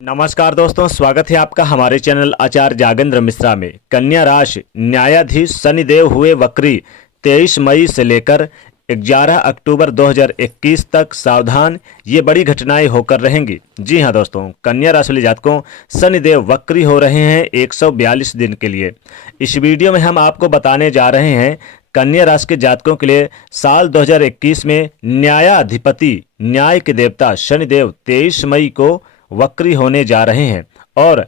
नमस्कार दोस्तों, स्वागत है आपका हमारे चैनल आचार्य जागेंद्र मिश्रा में। कन्या राशि न्यायाधीश शनिदेव हुए वक्री 23 मई से लेकर 11 अक्टूबर 2021 तक। सावधान, ये बड़ी घटनाएं होकर रहेंगी। जी हां दोस्तों, कन्या राशि वाले जातकों शनिदेव वक्री हो रहे हैं 142 दिन के लिए। इस वीडियो में हम आपको बताने जा रहे हैं कन्या राशि के जातकों के लिए साल 2021 में न्यायाधिपति, न्याय के देवता शनिदेव 23 मई को वक्री होने जा रहे हैं और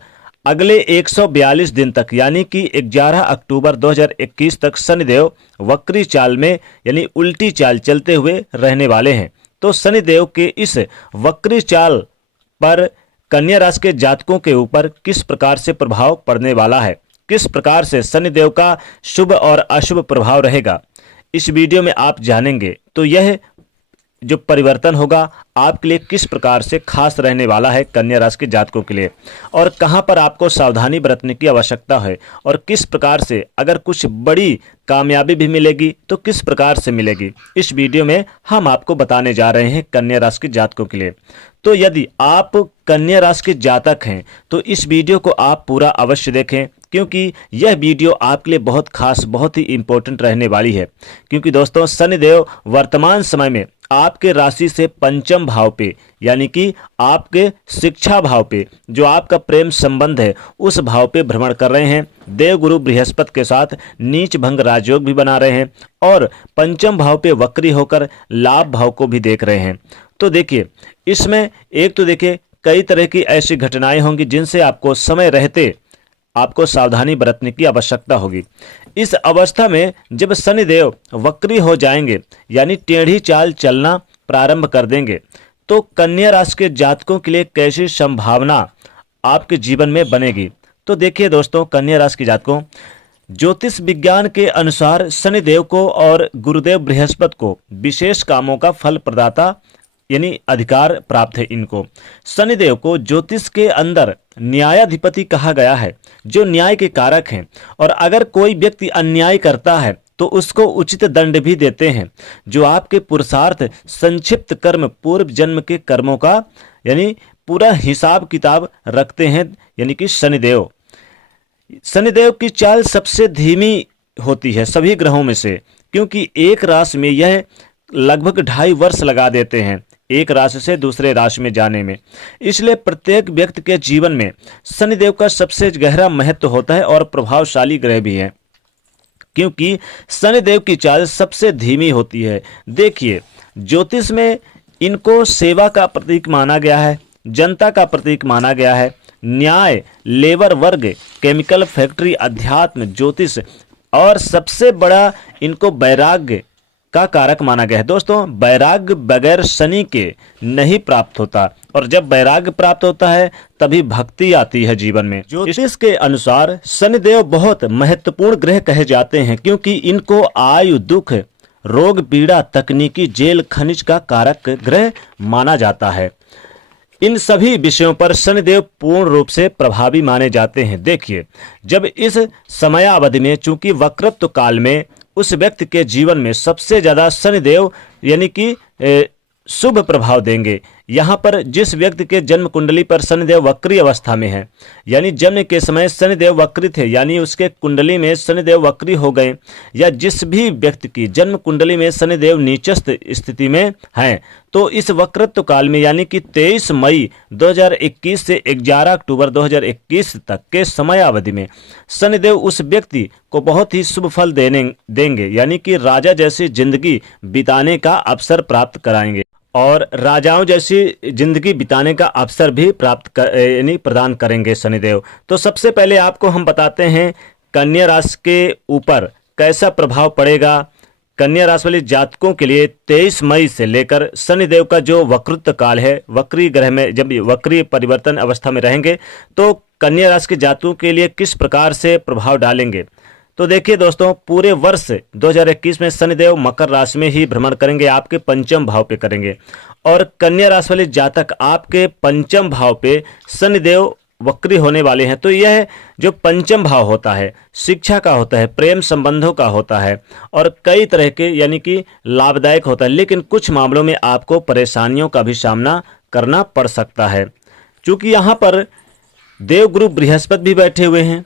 अगले 142 दिन तक यानी कि 11 अक्टूबर 2021 तक शनिदेव वक्री चाल में यानी उल्टी चाल चलते हुए रहने वाले हैं। तो शनिदेव के इस वक्री चाल पर कन्या राशि के जातकों के ऊपर किस प्रकार से प्रभाव पड़ने वाला है, किस प्रकार से शनिदेव का शुभ और अशुभ प्रभाव रहेगा, इस वीडियो में आप जानेंगे। तो यह जो परिवर्तन होगा आपके लिए किस प्रकार से खास रहने वाला है कन्या राशि के जातकों के लिए, और कहां पर आपको सावधानी बरतने की आवश्यकता है, और किस प्रकार से अगर कुछ बड़ी कामयाबी भी मिलेगी तो किस प्रकार से मिलेगी, इस वीडियो में हम आपको बताने जा रहे हैं कन्या राशि के जातकों के लिए। तो यदि आप कन्या राशि के जातक हैं तो इस वीडियो को आप पूरा अवश्य देखें, क्योंकि यह वीडियो आपके लिए बहुत खास, बहुत ही इंपॉर्टेंट रहने वाली है। क्योंकि दोस्तों शनिदेव वर्तमान समय में आपके राशि से पंचम भाव पे यानी कि आपके शिक्षा भाव पे, जो आपका प्रेम संबंध है उस भाव पे भ्रमण कर रहे हैं। देवगुरु बृहस्पति के साथ नीच भंग राजयोग भी बना रहे हैं और पंचम भाव पे वक्री होकर लाभ भाव को भी देख रहे हैं। तो देखिए, इसमें एक तो देखिए कई तरह की ऐसी घटनाएं होंगी जिनसे आपको समय रहते आपको सावधानी बरतने की आवश्यकता होगी। इस अवस्था में जब शनिदेव वक्री हो जाएंगे यानी टेढ़ी चाल चलना प्रारंभ कर देंगे, तो कन्या राशि के जातकों के लिए कैसी संभावना आपके जीवन में बनेगी। तो देखिए दोस्तों, कन्या राशि के जातकों, ज्योतिष विज्ञान के अनुसार शनिदेव को और गुरुदेव बृहस्पति को विशेष कामों का फल प्रदाता यानी अधिकार प्राप्त है। इनको शनिदेव को ज्योतिष के अंदर न्यायाधिपति कहा गया है, जो न्याय के कारक हैं, और अगर कोई व्यक्ति अन्याय करता है तो उसको उचित दंड भी देते हैं। जो आपके पुरुषार्थ, संक्षिप्त कर्म, पूर्व जन्म के कर्मों का यानी पूरा हिसाब किताब रखते हैं, यानी कि शनिदेव। शनिदेव की चाल सबसे धीमी होती है सभी ग्रहों में से, क्योंकि एक राशि में यह लगभग 2.5 वर्ष लगा देते हैं एक राशि से दूसरे राशि में जाने में। इसलिए प्रत्येक व्यक्ति के जीवन में शनिदेव का सबसे गहरा महत्व होता है और प्रभावशाली ग्रह भी है, क्योंकि शनिदेव की चाल सबसे धीमी होती है। देखिए, ज्योतिष में इनको सेवा का प्रतीक माना गया है, जनता का प्रतीक माना गया है। न्याय, लेबर वर्ग, केमिकल फैक्ट्री, अध्यात्म, ज्योतिष और सबसे बड़ा इनको वैराग्य का कारक माना गया है। दोस्तों, वैराग्य बगैर शनि के नहीं प्राप्त होता, और जब वैराग्य प्राप्त होता है तभी भक्ति आती है जीवन में। ज्योतिष के अनुसार शनिदेव बहुत महत्वपूर्ण ग्रह कहे जाते हैं, क्योंकि इनको आयु, दुख, रोग, पीड़ा, तकनीकी, जेल, खनिज का कारक ग्रह माना जाता है। इन सभी विषयों पर शनिदेव पूर्ण रूप से प्रभावी माने जाते हैं। देखिए, जब इस समयावधि में चूंकि वक्रत्व काल में उस व्यक्ति के जीवन में सबसे ज्यादा शनिदेव यानी कि शुभ प्रभाव देंगे। यहाँ पर जिस व्यक्ति के जन्म कुंडली पर शनिदेव वक्री अवस्था में है, यानी जन्म के समय शनिदेव वक्री थे, यानी उसके कुंडली में शनिदेव वक्री हो गए, या जिस भी व्यक्ति की जन्म कुंडली में शनिदेव नीचस्थ स्थिति में हैं, तो इस वक्रत्व काल में यानी कि 23 मई 2021 से 11 अक्टूबर 2021 तक के समयावधि में शनिदेव उस व्यक्ति को बहुत ही शुभ फल देंगे, यानी कि राजा जैसी जिंदगी बिताने का अवसर प्राप्त कराएंगे, और राजाओं जैसी जिंदगी बिताने का अवसर भी यानी प्रदान करेंगे शनिदेव। तो सबसे पहले आपको हम बताते हैं कन्या राशि के ऊपर कैसा प्रभाव पड़ेगा। कन्या राशि वाले जातकों के लिए 23 मई से लेकर शनिदेव का जो वक्रत्व काल है, वक्री ग्रह में जब वक्री परिवर्तन अवस्था में रहेंगे, तो कन्या राशि के जातकों के लिए किस प्रकार से प्रभाव डालेंगे। तो देखिए दोस्तों, पूरे वर्ष 2021 में शनिदेव मकर राशि में ही भ्रमण करेंगे, आपके पंचम भाव पे करेंगे, और कन्या राशि वाले जातक आपके पंचम भाव पे शनिदेव वक्री होने वाले हैं। तो यह जो पंचम भाव होता है शिक्षा का होता है, प्रेम संबंधों का होता है, और कई तरह के यानी कि लाभदायक होता है, लेकिन कुछ मामलों में आपको परेशानियों का भी सामना करना पड़ सकता है। चूंकि यहाँ पर देवगुरु बृहस्पति भी बैठे हुए हैं।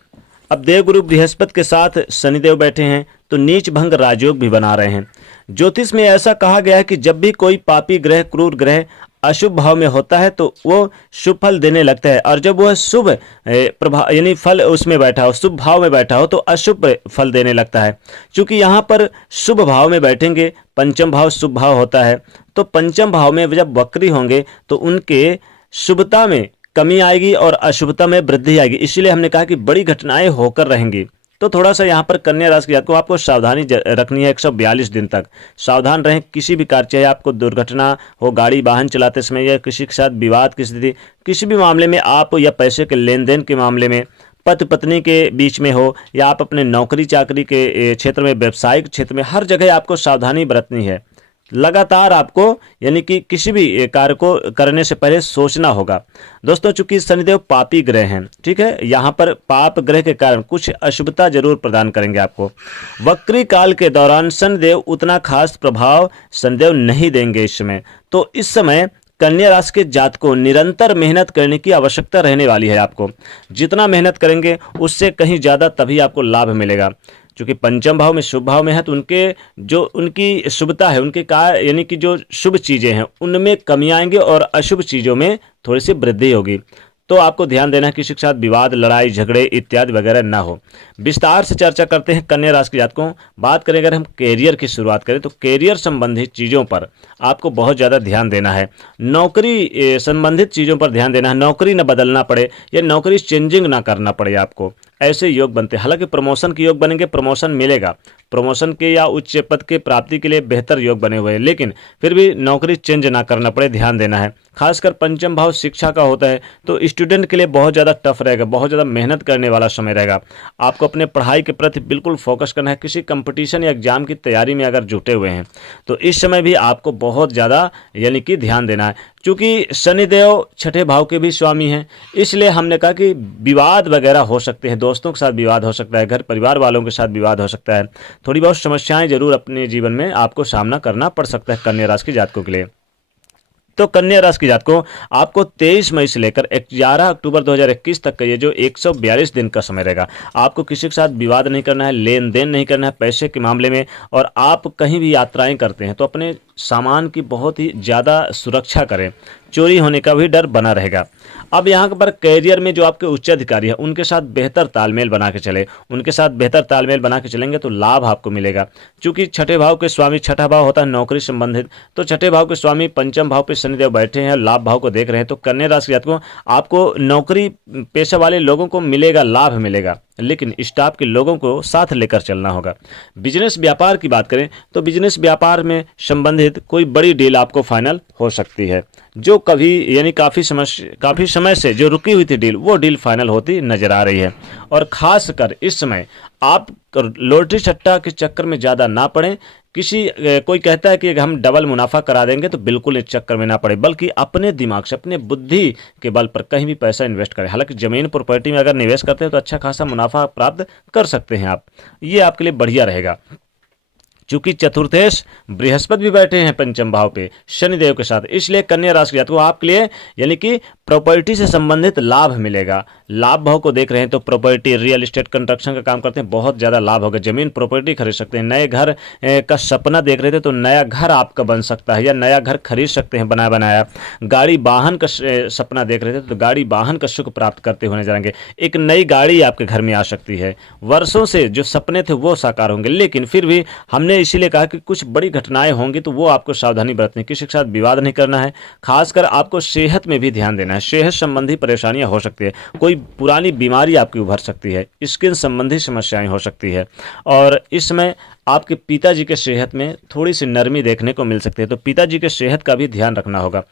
अब देवगुरु बृहस्पति के साथ शनिदेव बैठे हैं तो नीच भंग राजयोग भी बना रहे हैं। ज्योतिष में ऐसा कहा गया है कि जब भी कोई पापी ग्रह, क्रूर ग्रह अशुभ भाव में होता है तो वो शुभ फल देने लगता है, और जब वह शुभ प्रभाव यानी फल उसमें बैठा हो, शुभ भाव में बैठा हो तो अशुभ फल देने लगता है। क्योंकि यहाँ पर शुभ भाव में बैठेंगे, पंचम भाव शुभ भाव होता है, तो पंचम भाव में जब वक्री होंगे तो उनके शुभता में कमी आएगी और अशुभता में वृद्धि आएगी। इसीलिए हमने कहा कि बड़ी घटनाएं होकर रहेंगी। तो थोड़ा सा यहाँ पर कन्या राशि के जातक को आपको सावधानी रखनी है। 142 दिन तक सावधान रहें। किसी भी कार्य, चाहे आपको दुर्घटना हो, गाड़ी वाहन चलाते समय, या किसी के साथ विवाद की स्थिति, किसी भी मामले में आप, या पैसे के लेन देन के मामले में, पति पत्नी के बीच में हो, या आप अपने नौकरी चाकरी के क्षेत्र में, व्यवसायिक क्षेत्र में, हर जगह आपको सावधानी बरतनी है। लगातार आपको यानी कि किसी भी कार्य को करने से पहले सोचना होगा। दोस्तों, चूंकि शनिदेव पापी ग्रह हैं, ठीक है, यहाँ पर पाप ग्रह के कारण कुछ अशुभता जरूर प्रदान करेंगे आपको। वक्री काल के दौरान शनिदेव उतना खास प्रभाव शनिदेव नहीं देंगे इस समय। तो इस समय कन्या राशि के जातकों निरंतर मेहनत करने की आवश्यकता रहने वाली है। आपको जितना मेहनत करेंगे उससे कहीं ज़्यादा तभी आपको लाभ मिलेगा। क्योंकि पंचम भाव में शुभ भाव में है तो उनकी शुभता है, उनके कार्य यानी कि जो शुभ चीज़ें हैं उनमें कमी आएंगे और अशुभ चीज़ों में थोड़ी सी वृद्धि होगी। तो आपको ध्यान देना है किसी के साथ विवाद, लड़ाई झगड़े इत्यादि वगैरह ना हो। विस्तार से चर्चा करते हैं कन्या राशि के जातकों। बात करें अगर हम कैरियर की शुरुआत करें तो कैरियर संबंधित चीज़ों पर आपको बहुत ज़्यादा ध्यान देना है। नौकरी संबंधित चीज़ों पर ध्यान देना है। नौकरी न बदलना पड़े या नौकरी चेंजिंग ना करना पड़े आपको, ऐसे योग बनते हैं। हालांकि प्रमोशन के योग बनेंगे, प्रमोशन मिलेगा, प्रमोशन के या उच्च पद के प्राप्ति के लिए बेहतर योग बने हुए हैं, लेकिन फिर भी नौकरी चेंज ना करना पड़े, ध्यान देना है। खासकर पंचम भाव शिक्षा का होता है तो स्टूडेंट के लिए बहुत ज़्यादा टफ रहेगा, बहुत ज़्यादा मेहनत करने वाला समय रहेगा। आपको अपने पढ़ाई के प्रति बिल्कुल फोकस करना है। किसी कंपटीशन या एग्जाम की तैयारी में अगर जुटे हुए हैं तो इस समय भी आपको बहुत ज़्यादा यानी कि ध्यान देना है। क्योंकि शनिदेव छठे भाव के भी स्वामी हैं, इसलिए हमने कहा कि विवाद वगैरह हो सकते हैं, दोस्तों के साथ विवाद हो सकता है, घर परिवार वालों के साथ विवाद हो सकता है। थोड़ी बहुत समस्याएं जरूर अपने जीवन में आपको सामना करना पड़ सकता है कन्या राशि के जातकों के लिए। तो कन्या राशि के जातकों आपको 23 मई से लेकर 11 अक्टूबर 2021 तक का ये जो 142 दिन का समय रहेगा, आपको किसी के साथ विवाद नहीं करना है, लेन देन नहीं करना है पैसे के मामले में। और आप कहीं भी यात्राएं करते हैं तो अपने सामान की बहुत ही ज़्यादा सुरक्षा करें, चोरी होने का भी डर बना रहेगा। अब यहाँ पर कैरियर में जो आपके उच्च अधिकारी हैं उनके साथ बेहतर तालमेल बना के चले, उनके साथ बेहतर तालमेल बना के चलेंगे तो लाभ आपको मिलेगा। क्योंकि छठे भाव के स्वामी, छठा भाव होता है नौकरी संबंधित, तो छठे भाव के स्वामी पंचम भाव पे शनिदेव बैठे हैं, लाभ भाव को देख रहे हैं। तो कन्या राशि जातकों आपको नौकरी पेशा वाले लोगों को मिलेगा, लाभ मिलेगा, लेकिन स्टाफ के लोगों को साथ लेकर चलना होगा। बिजनेस व्यापार की बात करें तो बिजनेस व्यापार में संबंधित कोई बड़ी डील आपको फाइनल हो सकती है। जो कभी यानी काफ़ी समय से जो रुकी हुई थी डील, वो डील फाइनल होती नजर आ रही है। और खासकर इस समय आप लॉटरी सट्टा के चक्कर में ज़्यादा ना पड़ें। कोई कहता है कि हम डबल मुनाफा करा देंगे, तो बिल्कुल इस चक्कर में ना पड़े, बल्कि अपने दिमाग से, अपने बुद्धि के बल पर कहीं भी पैसा इन्वेस्ट करें। हालांकि जमीन प्रॉपर्टी में अगर निवेश करते हैं तो अच्छा खासा मुनाफा प्राप्त कर सकते हैं आप, ये आपके लिए बढ़िया रहेगा। चूंकि चतुर्थेश बृहस्पति भी बैठे हैं पंचम भाव पे शनिदेव के साथ, इसलिए कन्या राशि के जातकों आपके लिए यानी कि प्रॉपर्टी से संबंधित लाभ मिलेगा। लाभ भाव को देख रहे हैं तो प्रॉपर्टी, रियल एस्टेट, कंस्ट्रक्शन का काम करते हैं, बहुत ज़्यादा लाभ होगा। जमीन प्रॉपर्टी खरीद सकते हैं। नए घर का सपना देख रहे थे तो नया घर आपका बन सकता है, या नया घर खरीद सकते हैं बना बनाया। गाड़ी वाहन का सपना देख रहे थे तो गाड़ी वाहन का सुख प्राप्त करते हुए जाएंगे। एक नई गाड़ी आपके घर में आ सकती है। वर्षों से जो सपने थे वो साकार होंगे, लेकिन फिर भी हमने इसीलिए कहा कि कुछ बड़ी घटनाएं होंगी तो वो आपको सावधानी बरतनी, किसी के साथ विवाद नहीं करना है। खासकर आपको सेहत में भी ध्यान देना है। सेहत संबंधी परेशानियां हो सकती है, कोई पुरानी बीमारी आपकी उभर सकती है, स्किन संबंधी समस्याएं हो सकती है। और इसमें आपके पिताजी के सेहत में थोड़ी सी नरमी देखने को मिल सकती है, तो पिताजी के सेहत का भी ध्यान रखना होगा।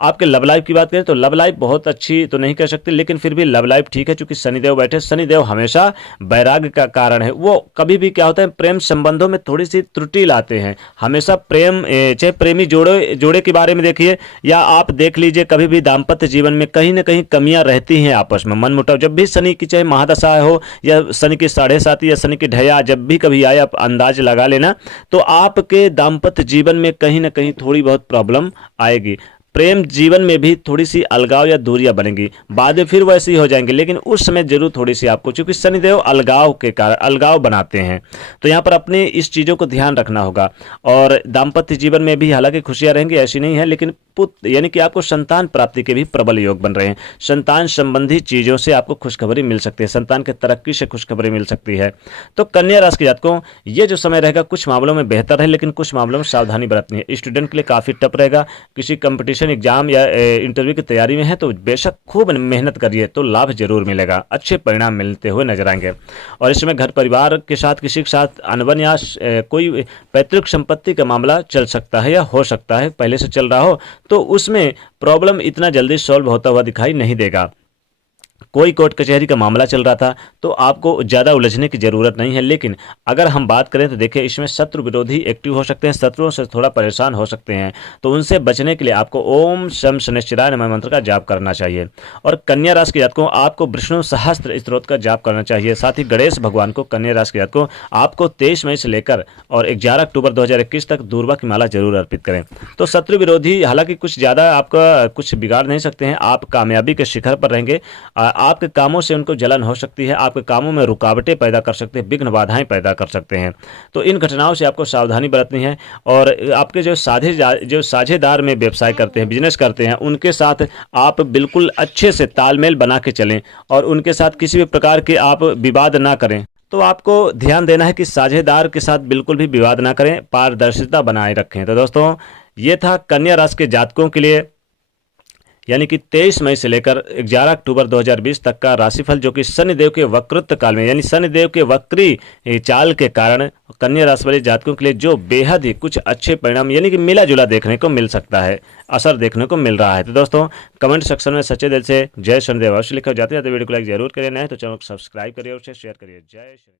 आपके लव लाइफ की बात करें तो लव लाइफ बहुत अच्छी तो नहीं कह सकते, लेकिन फिर भी लव लाइफ ठीक है। क्योंकि शनिदेव बैठे, शनिदेव हमेशा वैराग्य का कारण है। वो कभी भी क्या होता है, प्रेम संबंधों में थोड़ी सी त्रुटि लाते हैं। हमेशा प्रेम, चाहे प्रेमी जोड़े के बारे में देखिए या आप देख लीजिए, कभी भी दाम्पत्य जीवन में कहीं ना कहीं कमियां रहती हैं आपस में, मनमुटाव। जब भी शनि की चाहे महादशा हो या शनि की 7.5 या शनि की ढैया जब भी कभी आए, आप अंदाज लगा लेना, तो आपके दाम्पत्य जीवन में कहीं ना कहीं थोड़ी बहुत प्रॉब्लम आएगी। प्रेम जीवन में भी थोड़ी सी अलगाव या दूरियां बनेंगी, बाद में फिर वैसे ही हो जाएंगे, लेकिन उस समय जरूर थोड़ी सी आपको, क्योंकि शनिदेव अलगाव के कारण अलगाव बनाते हैं, तो यहाँ पर अपने इस चीज़ों को ध्यान रखना होगा। और दाम्पत्य जीवन में भी हालांकि खुशियां रहेंगी, ऐसी नहीं है, लेकिन पुत्र यानी कि आपको संतान प्राप्ति के भी प्रबल योग बन रहे हैं। संतान संबंधी चीज़ों से आपको खुशखबरी मिल सकती है, संतान के तरक्की से खुशखबरी मिल सकती है। तो कन्या राशि के जातकों, ये जो समय रहेगा कुछ मामलों में बेहतर है, लेकिन कुछ मामलों में सावधानी बरतनी है। स्टूडेंट के लिए काफ़ी टफ रहेगा, किसी कंपटीशन एग्जाम या इंटरव्यू की तैयारी में है तो बेशक खूब मेहनत करिए, तो लाभ जरूर मिलेगा, अच्छे परिणाम मिलते हुए नजर आएंगे। और इस समय घर परिवार के साथ, किसी के साथ अनबन या कोई पैतृक संपत्ति का मामला चल सकता है या हो सकता है, पहले से चल रहा हो तो उसमें प्रॉब्लम इतना जल्दी सॉल्व होता हुआ दिखाई नहीं देगा। कोई कोर्ट कचहरी का मामला चल रहा था तो आपको ज़्यादा उलझने की ज़रूरत नहीं है, लेकिन अगर हम बात करें तो देखिए इसमें शत्रु विरोधी एक्टिव हो सकते हैं, शत्रुओं से थोड़ा परेशान हो सकते हैं, तो उनसे बचने के लिए आपको ओम शम शनिश्चराय नमः मंत्र का जाप करना चाहिए। और कन्या राशि के जातकों, आपको विष्णु सहस्त्र स्तोत्र का जाप करना चाहिए। साथ ही गणेश भगवान को, कन्या राशि के जातकों, आपको 23 मई से लेकर और 11 अक्टूबर 2021 तक दूर्वा की माला जरूर अर्पित करें। तो शत्रु विरोधी हालांकि कुछ ज़्यादा आपका कुछ बिगाड़ नहीं सकते हैं, आप कामयाबी के शिखर पर रहेंगे। आपके कामों से उनको जलन हो सकती है, आपके कामों में रुकावटें पैदा कर सकते हैं, विघ्न बाधाएं पैदा कर सकते हैं, तो इन घटनाओं से आपको सावधानी बरतनी है। और आपके जो साझेदार में व्यवसाय करते हैं, बिजनेस करते हैं, उनके साथ आप बिल्कुल अच्छे से तालमेल बना के चलें और उनके साथ किसी भी प्रकार के आप विवाद ना करें। तो आपको ध्यान देना है कि साझेदार के साथ बिल्कुल भी विवाद ना करें, पारदर्शिता बनाए रखें। तो दोस्तों, ये था कन्या राशि के जातकों के लिए यानी कि 23 मई से लेकर 11 अक्टूबर 2020 तक का राशिफल, जो कि शनिदेव के वक्रत्व काल में यानी शनिदेव के वक्री चाल के कारण कन्या राशि वाले जातकों के लिए जो बेहद ही कुछ अच्छे परिणाम यानी कि मिला जुला देखने को मिल सकता है, असर देखने को मिल रहा है। तो दोस्तों, कमेंट सेक्शन में सच्चे दिल से जय शनिदेव अवश्य लिखा जाते हैं। तो वीडियो को लाइक जरूर करिए, नए तो चैनल को सब्सक्राइब करिए और शेयर करिए। जय शनि।